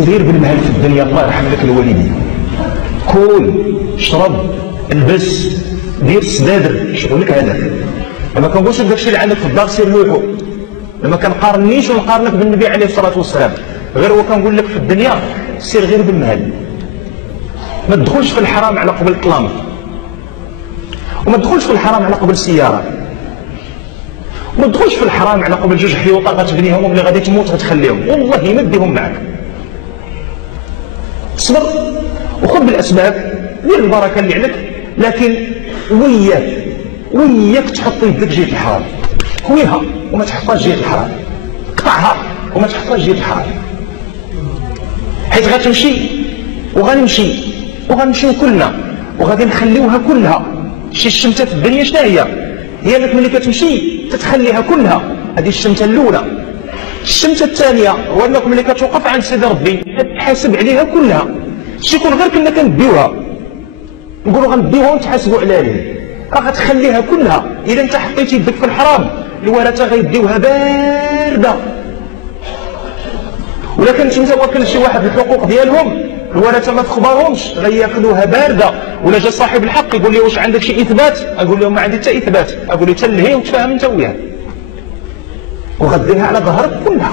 دير بالمهل في الدنيا، الله يرحم لك الوالدين. كل شرب البس دير السدادر، شغلك هذاك. لما كنقولش داك الشيء اللي عندك في الدار سير لوحو، لما كنقارنيش ونقارنك بالنبي عليه الصلاه والسلام، غير هو كنقول لك في الدنيا سير غير بالمهل. ما تدخلش في الحرام على قبل الطلام، وما تدخلش في الحرام على قبل السياره، وما تدخلش في الحرام على قبل جوج حيوطه غتبنيهم وملي غادي تموت غتخليهم، والله ما ديهم معك. صبر وخذ بالاسباب، دير البركه اللي عليك، لكن وياك تحط يدك جهه الحرام، كويها وما تحطهاش جهه الحرام، قطعها وما تحطهاش جهه الحرام، حيت غتمشي وغنمشيو كلنا وغادي نخليوها كلها. شي الشمته في الدنيا شنو هي؟ هي انك ملي كتمشي تتخليها كلها، هذه الشمته الاولى. الشمته الثانيه هو انك ملي كتوقف عند سيدي ربي تحاسب عليها كلها، شي يكون غير كنا كنديوها نقولوا غنديوها ونتحاسبوا عليها، راه غتخليها كلها. اذا انت حطيتي يدك في الحرام الورثه غيديوها بارده، ولا كنت انت واكل شي واحد الحقوق ديالهم الورثه ما تخبرهمش غياكلوها بارده. ولا جا صاحب الحق يقول لي واش عندك شي اثبات؟ اقول لهم ما عندي حتى اثبات، اقول لي تلهي وتفاهم انت وياه، وغديرها على ظهرك كلها.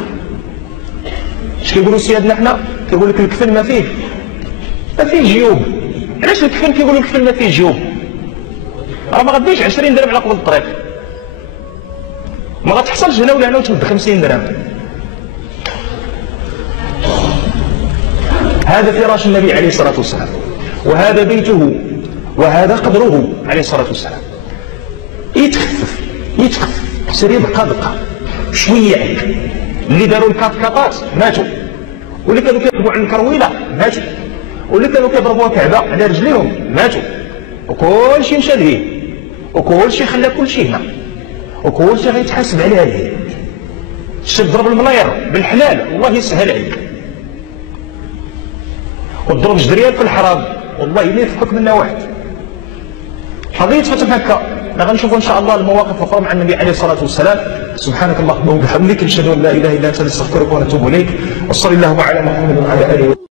اش كيقولوا سيادنا حنا؟ كيقول لك الكفن ما فيه جيوب. علاش الكفن كيقولوا الكفن ما فيه جيوب؟ راه ما غديش 20 درهم على قبل الطريق، ما غتحصلش هنا ولا هنا وتمد 50 درهم. هذا فراش النبي عليه الصلاة والسلام، وهذا بيته، وهذا قدره عليه الصلاة والسلام. يتخفف سير دقة شوية عليك. اللي داروا الكاطكاطات ماتوا، واللي كانوا كيضربوا على الكرويلة ماتوا، واللي كانوا كيضربوا كعبة على رجليهم ماتوا، وكل شيء مشى لهيه، وكل شيء خلى كل شيء هنا، وكل شيء غيتحاسب عليها لهيه. شي تضرب الملاير بالحلال الله يسهل عليك، وتضرب جدريات في الحرام والله الا يفكك منا واحد. قضيه فتح هكا غنشوفوا ان شاء الله المواقف اخرى مع النبي عليه الصلاه والسلام. سبحانك اللهم وبحمدك نشهد ان لا اله الا انت نستغفرك ونتوب اليك، وصلى اللهم على محمد وعلى اله